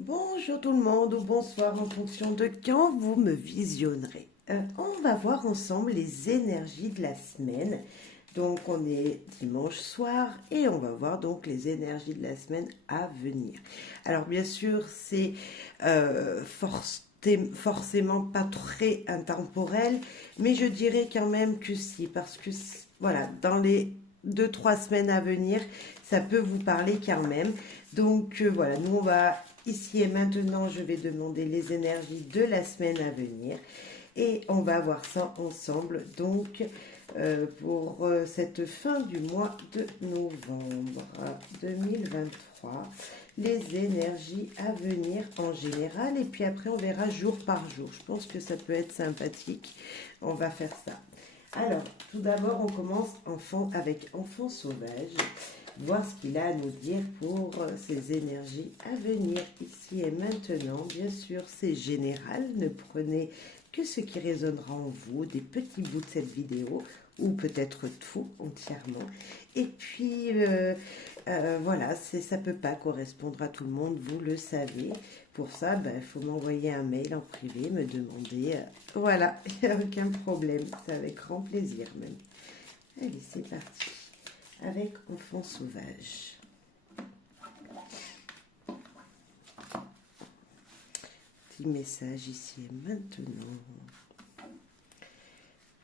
Bonjour tout le monde ou bonsoir en fonction de quand vous me visionnerez. On va voir ensemble les énergies de la semaine. Donc on est dimanche soir et on va voir donc les énergies de la semaine à venir. Alors bien sûr c'est forcément pas très intemporel, mais je dirais quand même que si, parce que voilà, dans les 2 3 semaines à venir, ça peut vous parler quand même. Donc voilà, nous on va ici et maintenant, je vais demander les énergies de la semaine à venir et on va voir ça ensemble. Donc pour cette fin du mois de novembre 2023, les énergies à venir en général et puis après on verra jour par jour. Je pense que ça peut être sympathique. On va faire ça. Alors, tout d'abord, on commence avec Enfant Sauvage, voir ce qu'il a à nous dire pour ces énergies à venir ici et maintenant. Bien sûr, c'est général, ne prenez que ce qui résonnera en vous, des petits bouts de cette vidéo, ou peut-être tout entièrement. Et puis, voilà, ça ne peut pas correspondre à tout le monde, vous le savez. Pour ça, il faut m'envoyer un mail en privé, me demander. Voilà, il n'y a aucun problème, c'est avec grand plaisir même. Allez, c'est parti. Avec Enfant Sauvage. Petit message ici et maintenant.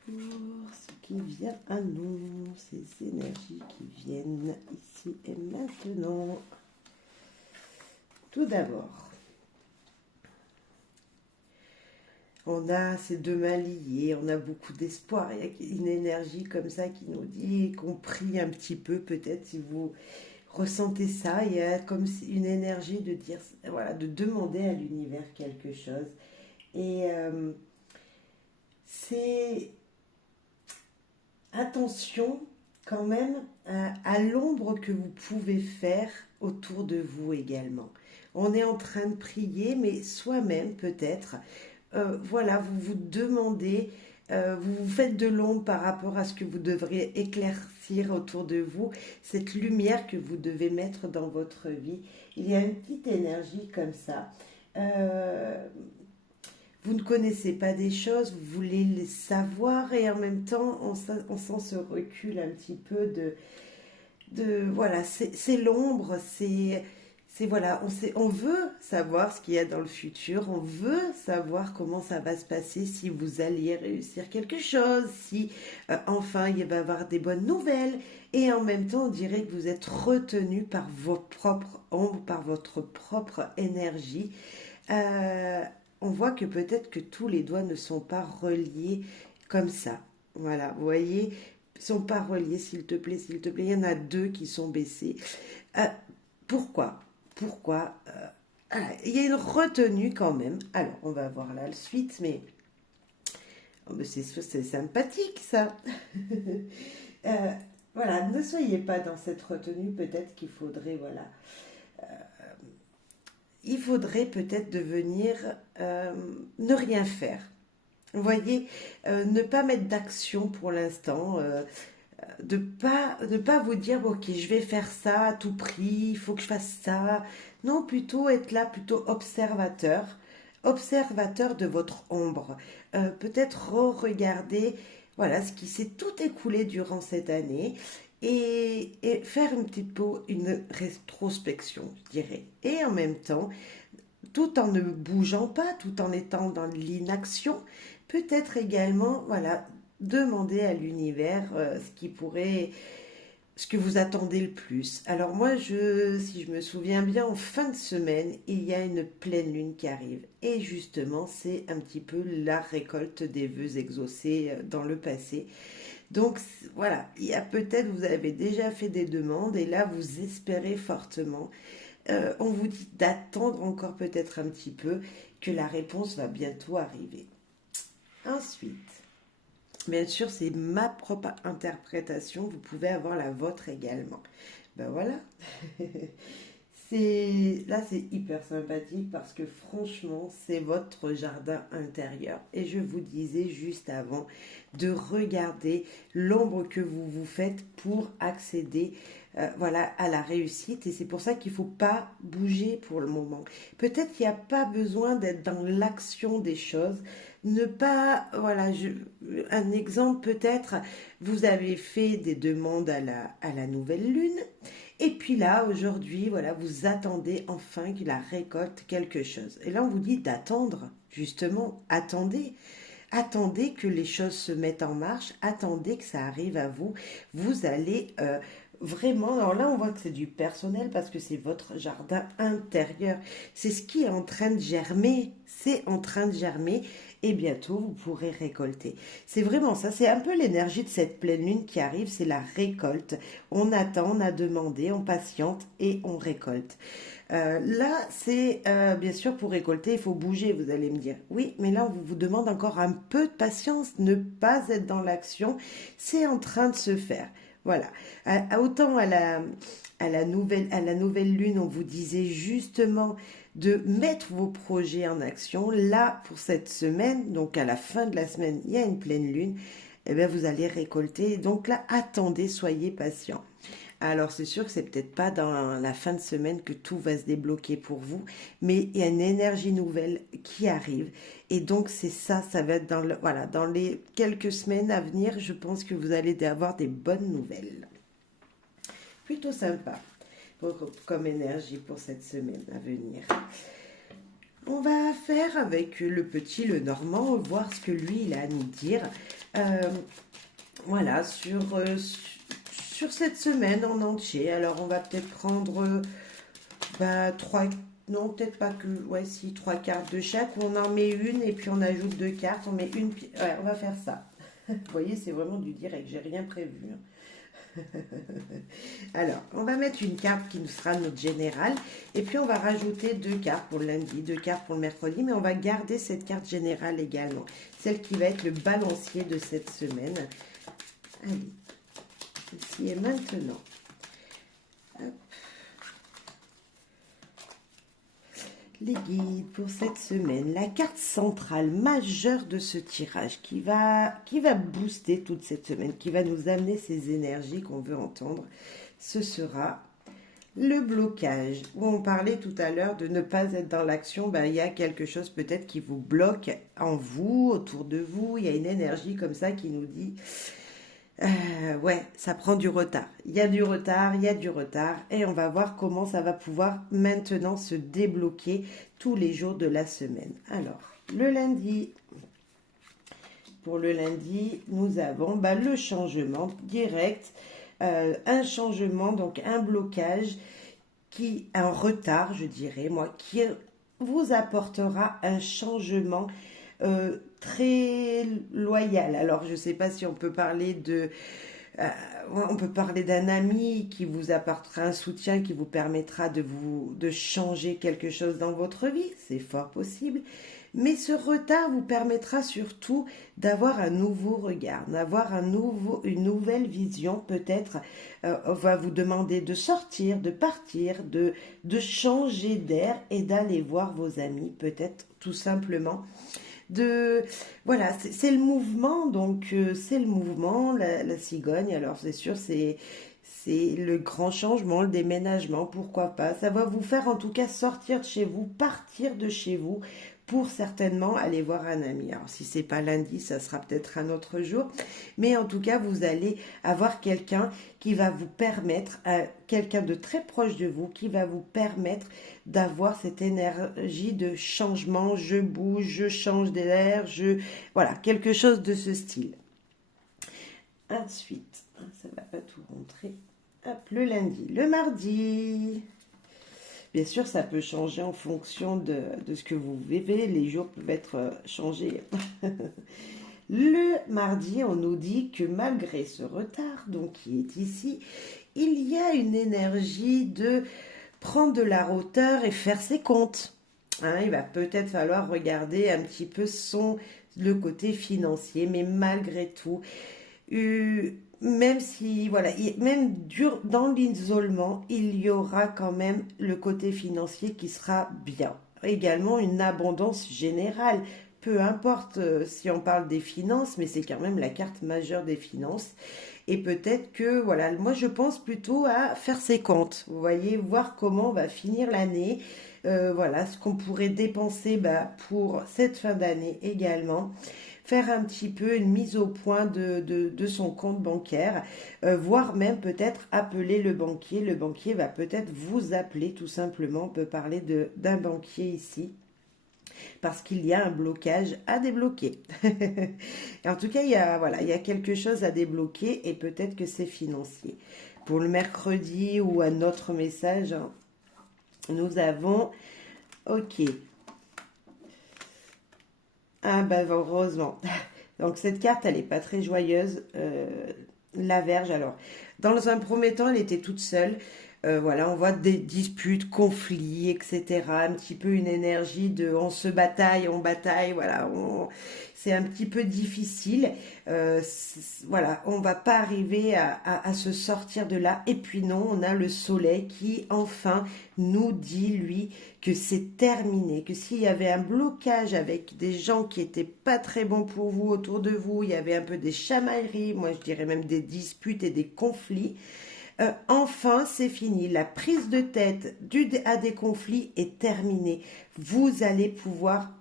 Pour ce qui vient à nous, ces énergies qui viennent ici et maintenant. Tout d'abord, on a ces deux mains liées, on a beaucoup d'espoir. Il y a une énergie comme ça qui nous dit qu'on prie un petit peu, peut-être si vous ressentez ça. Il y a comme une énergie de dire, voilà, de demander à l'univers quelque chose. Et c'est attention quand même à l'ombre que vous pouvez faire autour de vous également. On est en train de prier, mais soi-même peut-être, voilà, vous vous demandez, vous vous faites de l'ombre par rapport à ce que vous devriez éclaircir autour de vous, cette lumière que vous devez mettre dans votre vie. Il y a une petite énergie comme ça. Euh, vous ne connaissez pas des choses, vous voulez les savoir et en même temps on sent ce recul un petit peu voilà, c'est l'ombre, c'est voilà, on veut savoir ce qu'il y a dans le futur, on veut savoir comment ça va se passer, si vous alliez réussir quelque chose, si enfin il va y avoir des bonnes nouvelles, et en même temps on dirait que vous êtes retenu par vos propres ombres, par votre propre énergie. Euh, on voit que peut-être que tous les doigts ne sont pas reliés comme ça. Voilà, vous voyez, sont pas reliés, s'il te plaît, s'il te plaît. Il y en a deux qui sont baissés. Euh, pourquoi Pourquoi voilà, il y a une retenue quand même. Alors, on va voir là la suite, mais oh, c'est sympathique ça. Euh, voilà, ne soyez pas dans cette retenue. Peut-être qu'il faudrait, voilà, il faudrait peut-être devenir ne rien faire. Vous voyez, ne pas mettre d'action pour l'instant, de pas vous dire ok je vais faire ça à tout prix, il faut que je fasse ça. Non, plutôt être là, plutôt observateur, observateur de votre ombre. Peut-être regarder voilà ce qui s'est tout écoulé durant cette année et faire une rétrospection, je dirais. Et en même temps, tout en ne bougeant pas, tout en étant dans l'inaction, peut-être également, voilà, demander à l'univers ce que vous attendez le plus. Alors moi, si je me souviens bien, en fin de semaine, il y a une pleine lune qui arrive. Et justement, c'est un petit peu la récolte des vœux exaucés dans le passé. Donc voilà, il y a peut-être, vous avez déjà fait des demandes et là, vous espérez fortement on vous dit d'attendre encore peut-être un petit peu, que la réponse va bientôt arriver. Ensuite, bien sûr, c'est ma propre interprétation, vous pouvez avoir la vôtre également. Ben voilà, là c'est hyper sympathique parce que franchement, c'est votre jardin intérieur. Et je vous disais juste avant de regarder l'ombre que vous vous faites pour accéder voilà, à la réussite. Et c'est pour ça qu'il ne faut pas bouger pour le moment. Peut-être qu'il n'y a pas besoin d'être dans l'action des choses. Ne pas, voilà, un exemple peut-être, vous avez fait des demandes à la nouvelle lune. Et puis là, aujourd'hui, voilà, vous attendez enfin qu'il la récolte quelque chose. Et là, on vous dit d'attendre, justement, attendez. Attendez que les choses se mettent en marche, attendez que ça arrive à vous. Vous allez vraiment, alors là on voit que c'est du personnel parce que c'est votre jardin intérieur. C'est ce qui est en train de germer, c'est en train de germer et bientôt vous pourrez récolter. C'est vraiment ça, c'est un peu l'énergie de cette pleine lune qui arrive, c'est la récolte. On attend, on a demandé, on patiente et on récolte. Là, c'est bien sûr pour récolter, il faut bouger, vous allez me dire. Oui, mais là, on vous demande encore un peu de patience, ne pas être dans l'action. C'est en train de se faire. Voilà. Autant à la nouvelle lune, on vous disait justement de mettre vos projets en action. Là, pour cette semaine, donc à la fin de la semaine, il y a une pleine lune. Eh bien, vous allez récolter. Donc là, attendez, soyez patient. Alors c'est sûr que c'est peut-être pas dans la fin de semaine que tout va se débloquer pour vous, mais il y a une énergie nouvelle qui arrive et donc c'est ça, ça va être voilà, dans les quelques semaines à venir, je pense que vous allez avoir des bonnes nouvelles. Plutôt sympa comme énergie pour cette semaine à venir. On va faire avec le petit, le Normand, voir ce que lui il a à nous dire. Euh, voilà, sur cette semaine en entier. Alors, on va peut-être prendre trois, non, peut-être pas que, ouais, si, trois cartes de chaque. On en met une et puis on ajoute deux cartes. On met une, ouais, on va faire ça. Vous voyez, c'est vraiment du direct, j'ai rien prévu. Alors, on va mettre une carte qui nous sera notre générale. Et puis, on va rajouter deux cartes pour le lundi, deux cartes pour le mercredi. Mais on va garder cette carte générale également. Celle qui va être le balancier de cette semaine. Allez, ici et maintenant. Hop. Les guides pour cette semaine. La carte centrale majeure de ce tirage qui va booster toute cette semaine, qui va nous amener ces énergies qu'on veut entendre, ce sera le blocage. Où on parlait tout à l'heure de ne pas être dans l'action, ben, il y a quelque chose peut-être qui vous bloque en vous, autour de vous. Il y a une énergie comme ça qui nous dit... ouais, ça prend du retard. Il y a du retard, il y a du retard. Et on va voir comment ça va pouvoir maintenant se débloquer tous les jours de la semaine. Alors, le lundi, pour le lundi, nous avons le changement direct. Un changement, donc un blocage, un retard, je dirais, moi, qui vous apportera un changement très loyal. Alors, je ne sais pas si on peut parler on peut parler d'un ami qui vous apportera un soutien qui vous permettra de changer quelque chose dans votre vie. C'est fort possible. Mais ce retard vous permettra surtout d'avoir un nouveau regard, d'avoir une nouvelle vision. Peut-être on va vous demander de sortir, de partir, de changer d'air et d'aller voir vos amis, peut-être tout simplement voilà, c'est le mouvement, donc c'est le mouvement, la cigogne. Alors c'est sûr, c'est le grand changement, le déménagement, pourquoi pas. Ça va vous faire en tout cas sortir de chez vous, partir de chez vous pour certainement aller voir un ami. Alors si c'est pas lundi, ça sera peut-être un autre jour, mais en tout cas vous allez avoir quelqu'un qui va vous permettre, quelqu'un de très proche de vous, qui va vous permettre d'avoir cette énergie de changement. Je bouge, je change d'air, voilà, quelque chose de ce style. Ensuite, ça va pas tout rentrer. Hop, le lundi, le mardi. Bien sûr, ça peut changer en fonction de ce que vous vivez. Les jours peuvent être changés. Le mardi, on nous dit que malgré ce retard, donc qui est ici, il y a une énergie de prendre de la hauteur et faire ses comptes. Hein, il va peut-être falloir regarder un petit peu le côté financier, mais malgré tout, même si, voilà, même dans l'isolement, il y aura quand même le côté financier qui sera bien. Également une abondance générale. Peu importe si on parle des finances, mais c'est quand même la carte majeure des finances. et peut-être que, voilà, moi je pense plutôt à faire ses comptes, vous voyez, voir comment on va finir l'année, voilà, ce qu'on pourrait dépenser bah, pour cette fin d'année également, faire un petit peu une mise au point de son compte bancaire, voire même peut-être appeler le banquier. Le banquier va peut-être vous appeler tout simplement. On peut parler d'un banquier ici parce qu'il y a un blocage à débloquer. En tout cas, voilà, il y a quelque chose à débloquer et peut-être que c'est financier. Pour le mercredi ou un autre message, hein, nous avons, ok, ah bah heureusement. Donc cette carte, elle n'est pas très joyeuse. La Vierge, alors, dans un premier temps, elle était toute seule. Voilà, on voit des disputes, conflits, etc. Un petit peu une énergie de on se bataille, on bataille, voilà, c'est un petit peu difficile. Voilà, on va pas arriver à se sortir de là. Et puis non, on a le soleil qui enfin nous dit, lui, que c'est terminé, que s'il y avait un blocage avec des gens qui étaient pas très bons pour vous autour de vous, il y avait un peu des chamailleries, moi je dirais même des disputes et des conflits, enfin, c'est fini. La prise de tête à des conflits est terminée. Vous allez pouvoir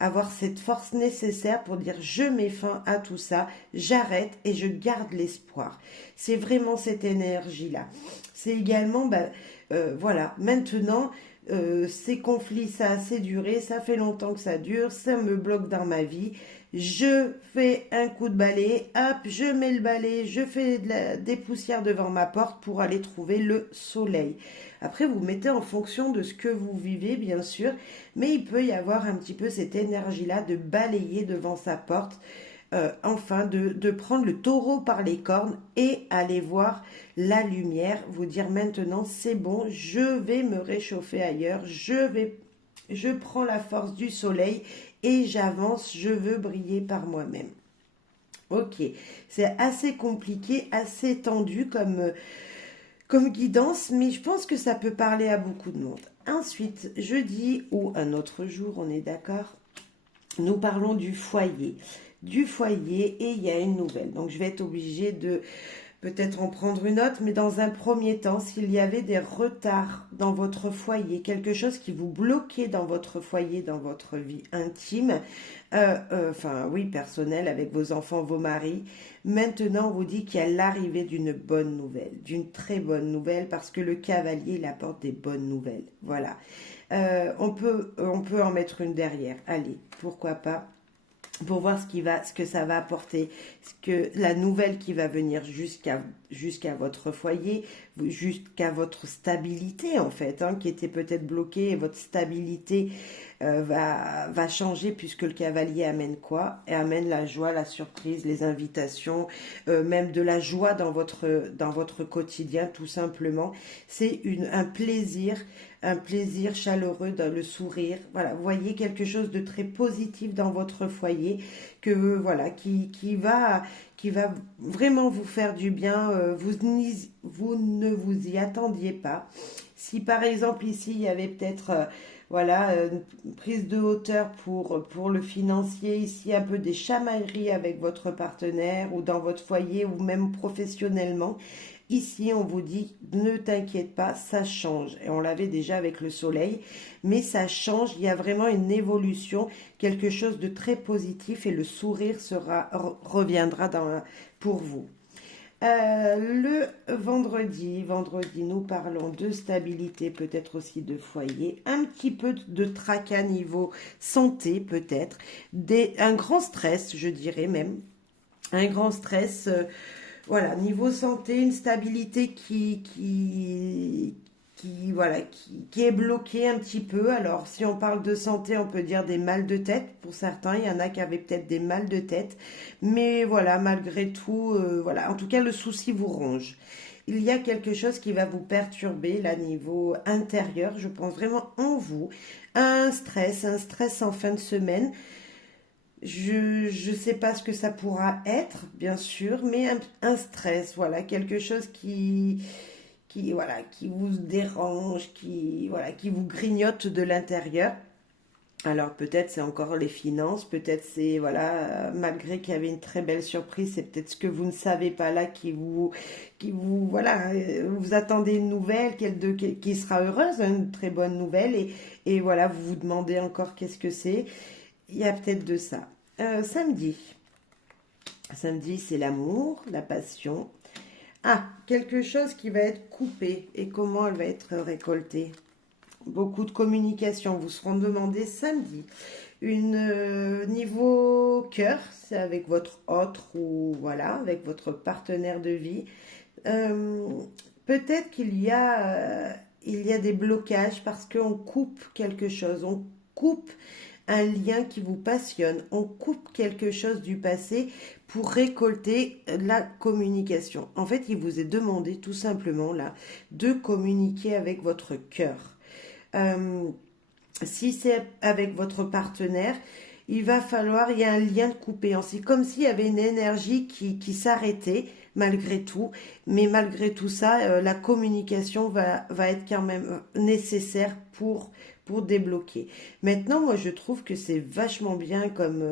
avoir cette force nécessaire pour dire je mets fin à tout ça, j'arrête et je garde l'espoir. C'est vraiment cette énergie-là. C'est également, voilà, maintenant, ces conflits, ça a assez duré, ça fait longtemps que ça dure, ça me bloque dans ma vie. Je fais un coup de balai, hop, je mets le balai, je fais des poussières devant ma porte pour aller trouver le soleil. Après, vous mettez en fonction de ce que vous vivez, bien sûr, mais il peut y avoir un petit peu cette énergie-là de balayer devant sa porte, enfin de prendre le taureau par les cornes et aller voir la lumière, vous dire maintenant c'est bon, je vais me réchauffer ailleurs, je prends la force du soleil et j'avance, je veux briller par moi-même. Ok, c'est assez compliqué, assez tendu comme guidance, mais je pense que ça peut parler à beaucoup de monde. Ensuite, jeudi ou un autre jour, on est d'accord, nous parlons du foyer. Du foyer et il y a une nouvelle. Donc je vais être obligée de peut-être en prendre une autre, mais dans un premier temps, s'il y avait des retards dans votre foyer, quelque chose qui vous bloquait dans votre foyer, dans votre vie intime, enfin oui, personnelle, avec vos enfants, vos maris, maintenant on vous dit qu'il y a l'arrivée d'une bonne nouvelle, d'une très bonne nouvelle, parce que le cavalier, il apporte des bonnes nouvelles. Voilà. On peut en mettre une derrière. Allez, pourquoi pas, pour voir ce que ça va apporter, la nouvelle qui va venir jusqu'à votre foyer, jusqu'à votre stabilité en fait, hein, qui était peut-être bloquée, et votre stabilité va changer puisque le cavalier amène quoi? Et amène la joie, la surprise, les invitations, même de la joie dans votre quotidien tout simplement. C'est un plaisir chaleureux dans le sourire. Voilà, vous voyez quelque chose de très positif dans votre foyer que voilà qui va vraiment vous faire du bien. Vous ne vous y attendiez pas. Si par exemple ici il y avait peut-être voilà, une prise de hauteur pour le financier, ici un peu des chamailleries avec votre partenaire ou dans votre foyer ou même professionnellement. Ici, on vous dit, ne t'inquiète pas, ça change. Et on l'avait déjà avec le soleil, mais ça change. Il y a vraiment une évolution, quelque chose de très positif et le sourire reviendra pour vous. Le vendredi, nous parlons de stabilité, peut-être aussi de foyer, un petit peu de tracas niveau santé, peut-être, un grand stress, je dirais même, un grand stress. Voilà, niveau santé, une stabilité voilà, qui est bloquée un petit peu. Alors, si on parle de santé, on peut dire des mal de tête pour certains. Il y en a qui avaient peut-être des mal de tête. Mais voilà, malgré tout, voilà. En tout cas, le souci vous ronge. Il y a quelque chose qui va vous perturber, là, niveau intérieur. Je pense vraiment en vous. Un stress en fin de semaine. Je ne sais pas ce que ça pourra être, bien sûr, mais un stress, voilà, quelque chose voilà, qui vous dérange, voilà, qui vous grignote de l'intérieur. Alors peut-être c'est encore les finances, peut-être c'est voilà, malgré qu'il y avait une très belle surprise, c'est peut-être ce que vous ne savez pas là qui vous voilà, vous attendez une nouvelle qui sera heureuse, hein, une très bonne nouvelle et voilà, vous vous demandez encore qu'est-ce que c'est. Il y a peut-être de ça. Samedi, samedi c'est l'amour, la passion. Ah, quelque chose qui va être coupé et comment elle va être récoltée. Beaucoup de communication vous seront demandées samedi. Niveau cœur, c'est avec votre autre ou voilà, avec votre partenaire de vie. Euh, Peut-être qu'il y a des blocages parce qu'on coupe quelque chose, on coupe un lien qui vous passionne, on coupe quelque chose du passé pour récolter la communication. En fait, il vous est demandé tout simplement là de communiquer avec votre cœur. Euh, Si c'est avec votre partenaire, il y a un lien de coupé. C'est comme s'il y avait une énergie qui s'arrêtait malgré tout. Mais malgré tout ça, la communication va être quand même nécessaire pour débloquer. Maintenant, moi, je trouve que c'est vachement bien comme,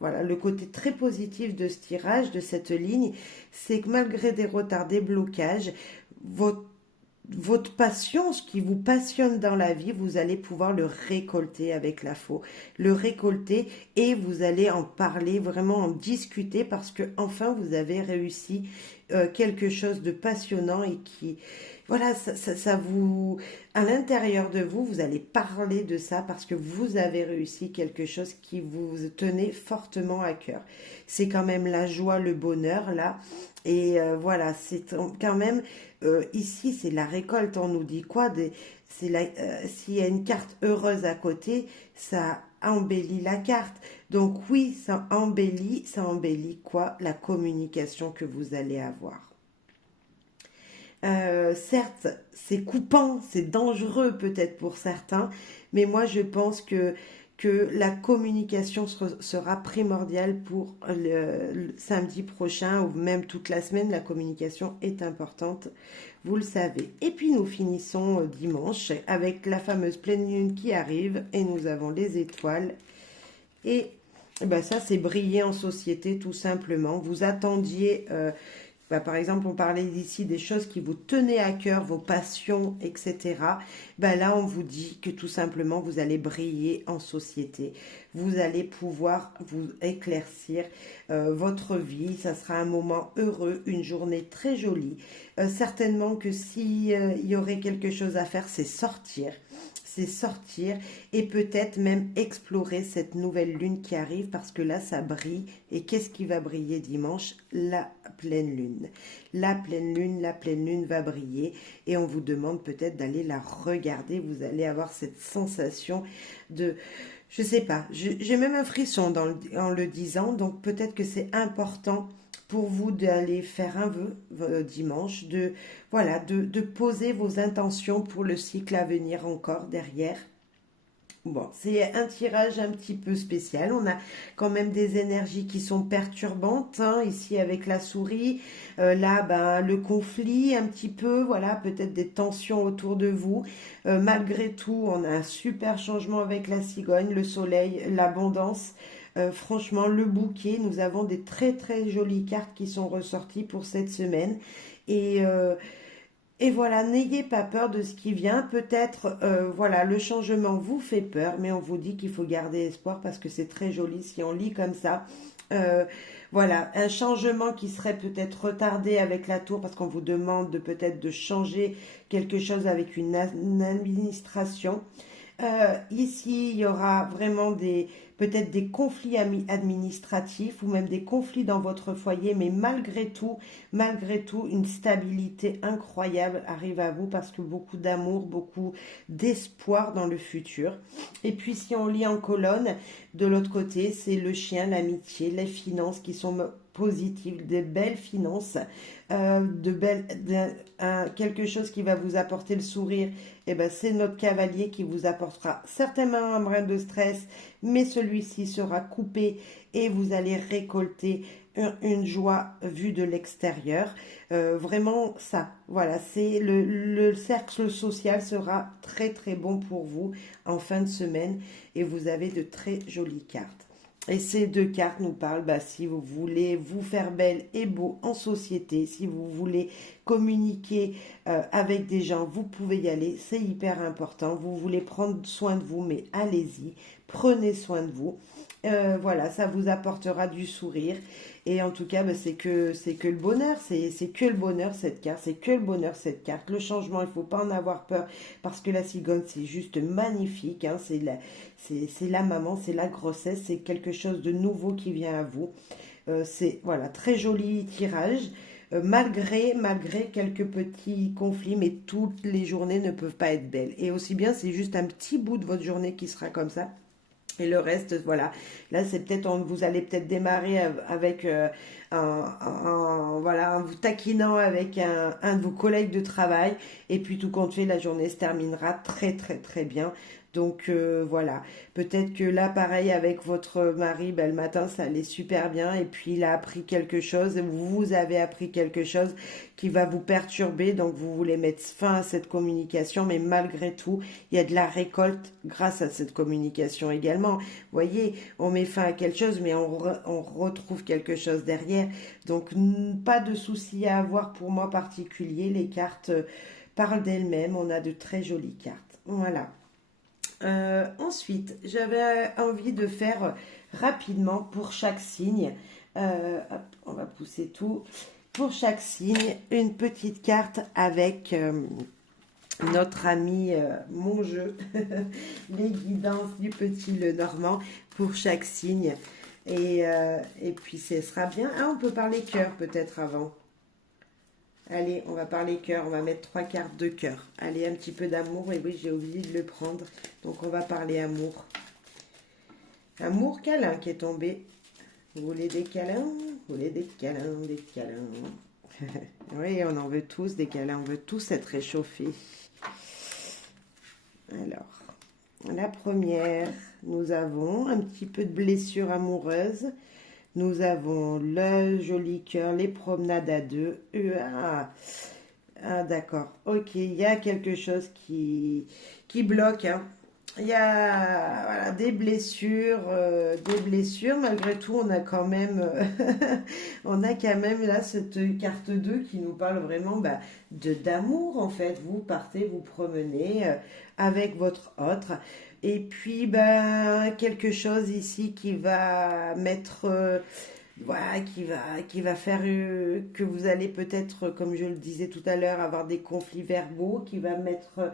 voilà, le côté très positif de ce tirage, de cette ligne, c'est que malgré des retards, des blocages, votre votre passion, ce qui vous passionne dans la vie, vous allez pouvoir le récolter avec la faux, le récolter et vous allez en parler, vraiment en discuter parce que enfin vous avez réussi quelque chose de passionnant et qui, voilà, ça vous, à l'intérieur de vous, vous allez parler de ça parce que vous avez réussi quelque chose qui vous tenait fortement à cœur. C'est quand même la joie, le bonheur là. Et voilà, c'est quand même ici, c'est la récolte. On nous dit quoi s'il y a une carte heureuse à côté, ça embellit la carte. Donc oui, ça embellit quoi? La communication que vous allez avoir. Certes, c'est coupant, c'est dangereux peut-être pour certains, mais moi je pense que la communication sera primordiale pour le samedi prochain ou même toute la semaine. La communication est importante, vous le savez. Et puis nous finissons dimanche avec la fameuse pleine lune qui arrive et nous avons les étoiles. Et ben ça, c'est briller en société tout simplement. Vous attendiez bah, par exemple, on parlait ici des choses qui vous tenaient à cœur, vos passions, etc. Bah, là, on vous dit que tout simplement, vous allez briller en société. Vous allez pouvoir vous éclaircir votre vie. Ça sera un moment heureux, une journée très jolie. Certainement que si il y aurait quelque chose à faire, c'est sortir et peut-être même explorer cette nouvelle lune qui arrive parce que là ça brille et qu'est-ce qui va briller dimanche? La pleine lune. La pleine lune va briller et on vous demande peut-être d'aller la regarder. Vous allez avoir cette sensation de, je sais pas, j'ai même un frisson en le disant, donc peut-être que c'est important pour vous d'aller faire un vœu dimanche, voilà, de poser vos intentions pour le cycle à venir encore derrière. Bon, c'est un tirage un petit peu spécial. On a quand même des énergies qui sont perturbantes, hein, ici avec la souris. Là, ben, le conflit un petit peu, voilà, peut-être des tensions autour de vous. Malgré tout, on a un super changement avec la cigogne, le soleil, l'abondance. Franchement, le bouquet, nous avons des très très jolies cartes qui sont ressorties pour cette semaine. Et, euh, et voilà, n'ayez pas peur de ce qui vient. Peut-être, voilà, le changement vous fait peur, mais on vous dit qu'il faut garder espoir parce que c'est très joli si on lit comme ça. Euh, voilà, un changement qui serait peut-être retardé avec la tour parce qu'on vous demande peut-être de changer quelque chose avec une administration. Ici, il y aura vraiment peut-être des conflits administratifs ou même des conflits dans votre foyer, mais malgré tout, une stabilité incroyable arrive à vous parce que beaucoup d'amour, beaucoup d'espoir dans le futur. Et puis, si on lit en colonne, de l'autre côté, c'est le chien, l'amitié, les finances qui sont positives, des belles finances, quelque chose qui va vous apporter le sourire. Et ben, c'est notre cavalier qui vous apportera certainement un brin de stress, mais celui-ci sera coupé et vous allez récolter une joie vue de l'extérieur. Vraiment ça, voilà, c'est le cercle social sera très très bon pour vous en fin de semaine et vous avez de très jolies cartes. Et ces deux cartes nous parlent, bah, si vous voulez vous faire belle et beau en société, si vous voulez communiquer avec des gens, vous pouvez y aller, c'est hyper important. Vous voulez prendre soin de vous, mais allez-y, prenez soin de vous. Voilà, ça vous apportera du sourire. Et en tout cas, bah, c'est que le bonheur, c'est que le bonheur cette carte, c'est que le bonheur cette carte. Le changement, il faut pas en avoir peur parce que la cigogne, c'est juste magnifique. Hein, c'est la maman, c'est la grossesse, c'est quelque chose de nouveau qui vient à vous. C'est voilà, très joli tirage. Malgré quelques petits conflits, mais toutes les journées ne peuvent pas être belles. Et aussi bien, c'est juste un petit bout de votre journée qui sera comme ça. Et le reste, voilà. Là, c'est peut-être, vous allez peut-être démarrer avec voilà, en vous taquinant avec un de vos collègues de travail. Et puis, tout compte fait, la journée se terminera très, très, très bien. Donc, voilà. Peut-être que là, pareil, avec votre mari, ben, le matin, ça allait super bien. Et puis, il a appris quelque chose. Vous avez appris quelque chose qui va vous perturber. Donc, vous voulez mettre fin à cette communication. Mais malgré tout, il y a de la récolte grâce à cette communication également. Vous voyez, on met fin à quelque chose, mais on retrouve quelque chose derrière. Donc, pas de souci à avoir pour moi particulier. Les cartes parlent d'elles-mêmes. On a de très jolies cartes. Voilà. Ensuite, j'avais envie de faire rapidement pour chaque signe. Hop, on va pousser tout. Pour chaque signe, une petite carte avec notre ami mon jeu, les guidances du petit Lenormand pour chaque signe. Et puis ce sera bien. Ah, on peut parler cœur peut-être avant. Allez, on va parler cœur, on va mettre 3 cartes de cœur. Allez, un petit peu d'amour, et oui, j'ai oublié de le prendre. Donc on va parler amour. Amour câlin qui est tombé. Vous voulez des câlins? Vous voulez des câlins, des câlins. Oui, on en veut tous des câlins, on veut tous être réchauffés. Alors, la première, nous avons un petit peu de blessure amoureuse. Nous avons le joli cœur, les promenades à deux. D'accord. Ok, il y a quelque chose qui bloque. Hein. Il y a voilà, des blessures, des blessures. Malgré tout, on a quand même, on a quand même là cette carte 2 qui nous parle vraiment bah, d'amour en fait. Vous partez, vous promenez avec votre autre. Et puis, ben, quelque chose ici qui va mettre, voilà, qui va faire que vous allez peut-être, comme je le disais tout à l'heure, avoir des conflits verbaux, qui va mettre,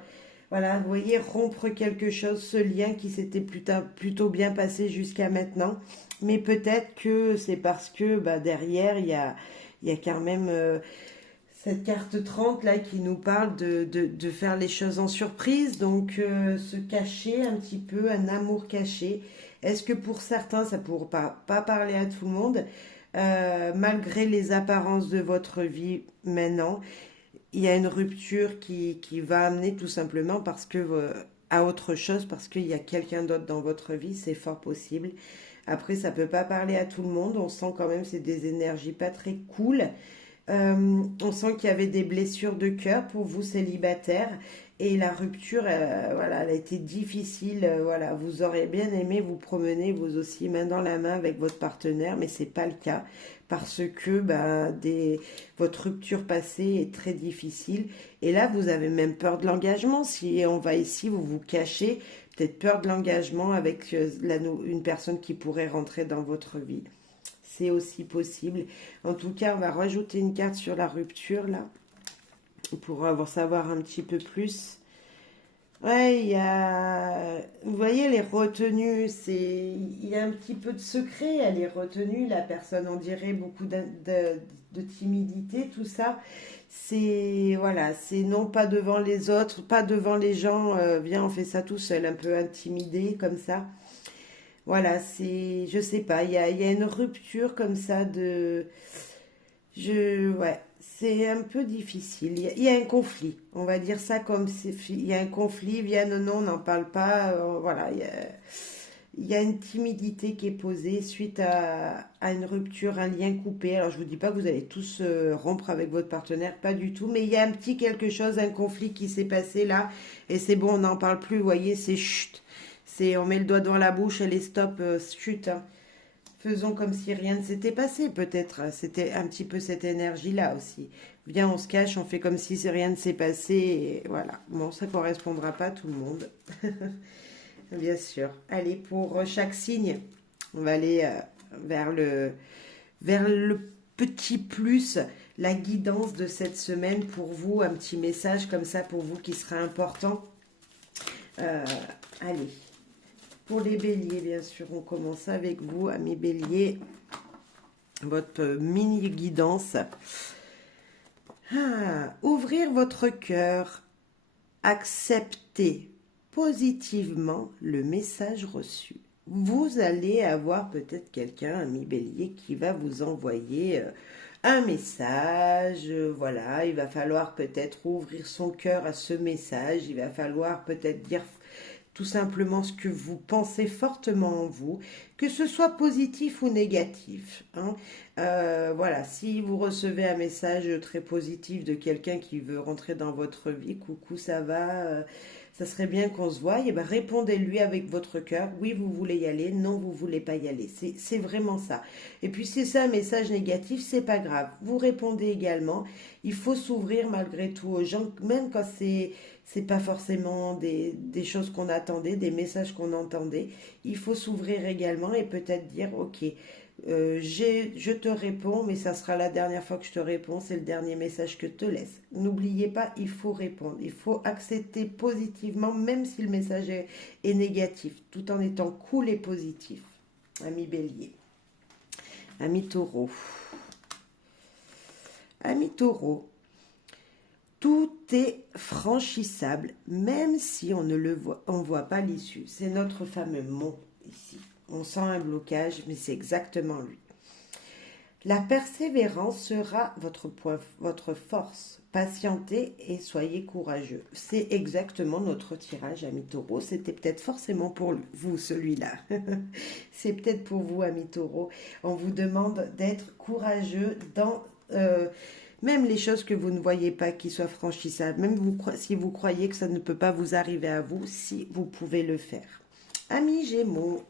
voilà, vous voyez, rompre quelque chose, ce lien qui s'était plutôt bien passé jusqu'à maintenant. Mais peut-être que c'est parce que bah, derrière, il y a quand même cette carte 30 là qui nous parle de faire les choses en surprise, donc se cacher un petit peu, un amour caché. Est-ce que pour certains, ça ne pourra pas parler à tout le monde, malgré les apparences de votre vie maintenant, il y a une rupture qui va amener tout simplement parce que à autre chose, parce qu'il y a quelqu'un d'autre dans votre vie, c'est fort possible. Après, ça peut pas parler à tout le monde, on sent quand même c'est des énergies pas très cool. On sent qu'il y avait des blessures de cœur pour vous célibataires et la rupture, voilà, elle a été difficile. Voilà, vous aurez bien aimé vous promener vous aussi main dans la main avec votre partenaire, mais c'est pas le cas parce que ben, votre rupture passée est très difficile. Et là, vous avez même peur de l'engagement. Si on va ici, vous vous cachez, peut-être peur de l'engagement avec une personne qui pourrait rentrer dans votre vie. C'est aussi possible. En tout cas, on va rajouter une carte sur la rupture, là, pour savoir un petit peu plus. Ouais, il y a... Vous voyez, les retenues, il y a un petit peu de secret, elle est retenue, la personne, on dirait beaucoup de timidité, tout ça. C'est, voilà, c'est non pas devant les autres, pas devant les gens, viens, on fait ça tout seul, un peu intimidé, comme ça. Voilà, je sais pas, il y a une rupture comme ça ouais, c'est un peu difficile. Il y a un conflit, on va dire ça comme il y a un conflit, viens, non, non, on n'en parle pas, voilà, Il y a une timidité qui est posée suite à une rupture, un lien coupé. Alors, je vous dis pas que vous allez tous rompre avec votre partenaire, pas du tout. Mais il y a un petit quelque chose, un conflit qui s'est passé là. Et c'est bon, on n'en parle plus. Vous voyez, c'est chut. C'est, on met le doigt dans la bouche, elle est stop, chut, hein. Faisons comme si rien ne s'était passé, peut-être. C'était un petit peu cette énergie-là aussi. Viens, on se cache, on fait comme si rien ne s'est passé. Et voilà. Bon, ça correspondra pas à tout le monde. Bien sûr. Allez, pour chaque signe, on va aller vers le petit plus, la guidance de cette semaine pour vous, un petit message comme ça pour vous qui sera important. Euh, allez, pour les béliers, bien sûr, on commence avec vous, amis béliers, votre mini guidance. Ouvrir votre cœur, accepter positivement le message reçu. Vous allez avoir peut-être quelqu'un, ami bélier, qui va vous envoyer un message. Voilà, il va falloir peut-être ouvrir son cœur à ce message. Il va falloir peut-être dire tout simplement ce que vous pensez fortement en vous, que ce soit positif ou négatif, hein. Voilà, si vous recevez un message très positif de quelqu'un qui veut rentrer dans votre vie, coucou, ça va, ça serait bien qu'on se voie, et ben répondez-lui avec votre cœur, oui, vous voulez y aller, non, vous voulez pas y aller, c'est vraiment ça. Et puis si c'est un message négatif, c'est pas grave, vous répondez également, il faut s'ouvrir malgré tout aux gens, même quand c'est pas forcément des choses qu'on attendait, des messages qu'on entendait. Il faut s'ouvrir également et peut-être dire, ok, je te réponds, mais ça sera la dernière fois que je te réponds, c'est le dernier message que je te laisse. N'oubliez pas, il faut répondre, il faut accepter positivement, même si le message est négatif, tout en étant cool et positif. Ami Bélier, ami Taureau, ami Taureau. Tout est franchissable, même si on ne le voit, on voit pas l'issue. C'est notre fameux mot ici. On sent un blocage, mais c'est exactement lui. La persévérance sera votre force. Patientez et soyez courageux. C'est exactement notre tirage, ami Taureau. C'était peut-être forcément pour vous, celui-là. C'est peut-être pour vous, ami Taureau. On vous demande d'être courageux dans même les choses que vous ne voyez pas qui soient franchissables. Même si vous croyez que ça ne peut pas vous arriver à vous, si vous pouvez le faire. Ami Gémeaux,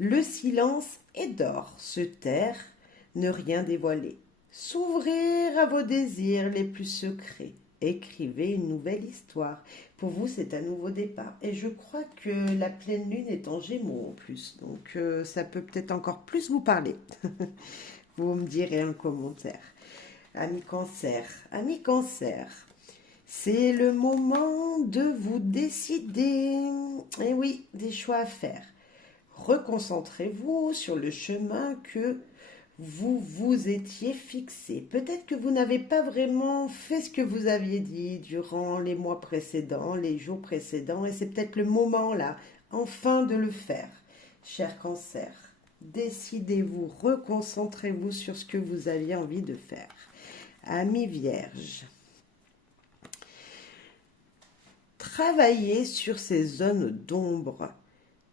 le silence est d'or, se taire, ne rien dévoiler. S'ouvrir à vos désirs les plus secrets. Écrivez une nouvelle histoire. Pour vous, c'est un nouveau départ. Et je crois que la pleine lune est en Gémeaux en plus. Donc, ça peut peut-être encore plus vous parler. Vous me direz en commentaire. Ami Cancer, c'est le moment de vous décider. Et oui, des choix à faire. Reconcentrez-vous sur le chemin que vous vous étiez fixé. Peut-être que vous n'avez pas vraiment fait ce que vous aviez dit durant les mois précédents, les jours précédents, et c'est peut-être le moment là, enfin de le faire. Cher Cancer, décidez-vous, reconcentrez-vous sur ce que vous aviez envie de faire. Ami Vierge, travaillez sur ces zones d'ombre.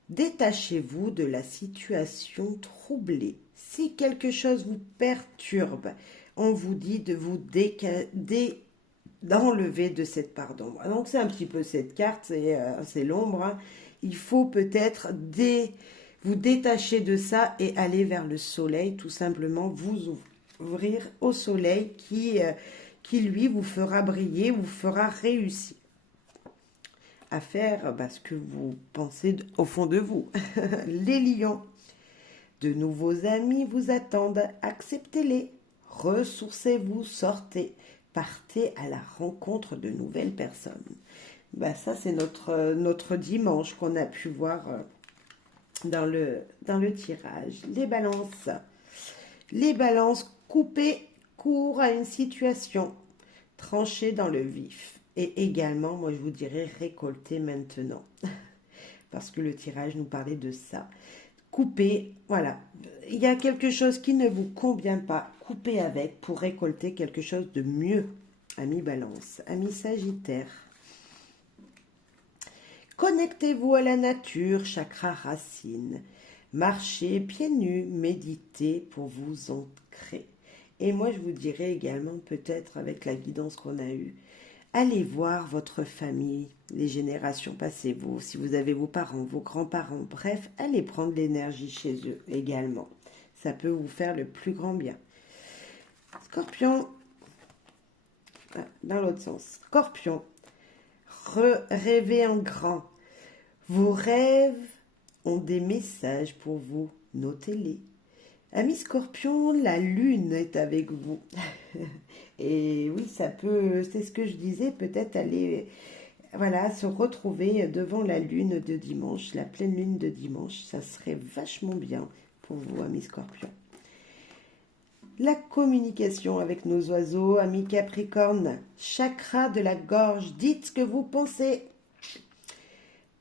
Détachez-vous de la situation troublée. Si quelque chose vous perturbe, on vous dit de vous d'enlever de cette part d'ombre. Donc c'est un petit peu cette carte, c'est l'ombre, hein. Il faut peut-être vous détacher de ça et aller vers le soleil, tout simplement vous ouvrir au soleil qui lui vous fera briller, vous fera réussir à faire ce que vous pensez au fond de vous. Les lions, de nouveaux amis vous attendent, acceptez-les, ressourcez-vous, sortez, partez à la rencontre de nouvelles personnes. Ça c'est notre dimanche qu'on a pu voir dans le tirage. Les balances, coupez court à une situation, tranchez dans le vif. Et également, moi je vous dirais récolter maintenant. Parce que le tirage nous parlait de ça. Coupez, voilà. Il y a quelque chose qui ne vous convient pas. Coupez avec pour récolter quelque chose de mieux. Ami Balance, ami Sagittaire. Connectez-vous à la nature, chakra racine. Marchez pieds nus, méditez pour vous ancrer. Et moi, je vous dirais également, peut-être avec la guidance qu'on a eue, allez voir votre famille, les générations passées, vous, si vous avez vos parents, vos grands-parents, bref, allez prendre l'énergie chez eux également. Ça peut vous faire le plus grand bien. Scorpion, dans l'autre sens. Scorpion, rêvez en grand. Vos rêves ont des messages pour vous, notez-les. Ami Scorpion, la lune est avec vous. Et oui, ça peut, c'est ce que je disais, peut-être aller, voilà, se retrouver devant la lune de dimanche, la pleine lune de dimanche, ça serait vachement bien pour vous, ami Scorpion. La communication avec nos oiseaux, ami Capricorne, chakra de la gorge, dites ce que vous pensez.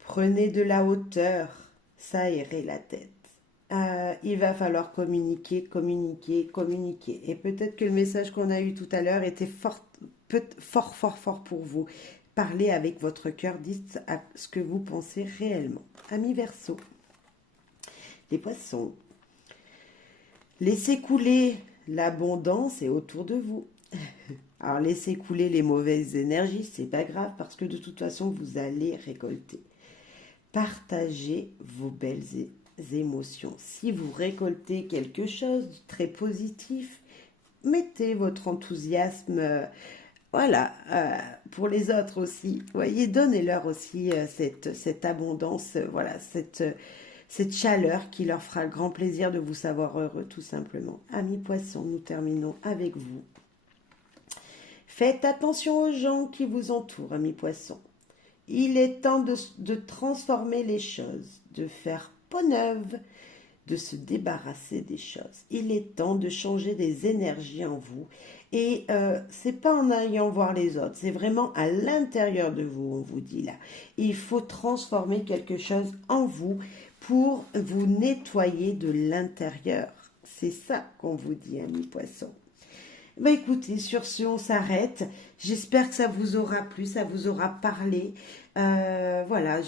Prenez de la hauteur, ça aérez la tête. Il va falloir communiquer, communiquer, communiquer. Et peut-être que le message qu'on a eu tout à l'heure était fort, fort pour vous. Parlez avec votre cœur, dites ce que vous pensez réellement. Amis Verseau, les poissons, laissez couler, l'abondance est autour de vous. Alors laissez couler les mauvaises énergies, c'est pas grave parce que de toute façon vous allez récolter. Partagez vos belles émotions. Si vous récoltez quelque chose de très positif, mettez votre enthousiasme, voilà, pour les autres aussi. Voyez, donnez-leur aussi cette abondance, voilà, cette chaleur qui leur fera le grand plaisir de vous savoir heureux, tout simplement. Amis poissons, nous terminons avec vous. Faites attention aux gens qui vous entourent, amis poissons. Il est temps de transformer les choses, de faire peau neuve, de se débarrasser des choses. Il est temps de changer des énergies en vous. Et c'est pas en allant voir les autres, c'est vraiment à l'intérieur de vous, on vous dit là. Il faut transformer quelque chose en vous pour vous nettoyer de l'intérieur. C'est ça qu'on vous dit, amis poissons. Bah écoutez, sur ce, on s'arrête. J'espère que ça vous aura plu, ça vous aura parlé. Voilà,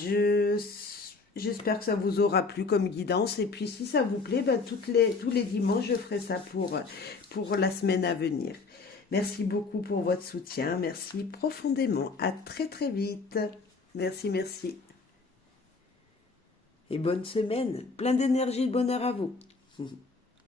j'espère que ça vous aura plu comme guidance. Et puis, si ça vous plaît, bah, tous les dimanches, je ferai ça pour la semaine à venir. Merci beaucoup pour votre soutien. Merci profondément. À très, très vite. Merci, merci. Et bonne semaine. Plein d'énergie et de bonheur à vous.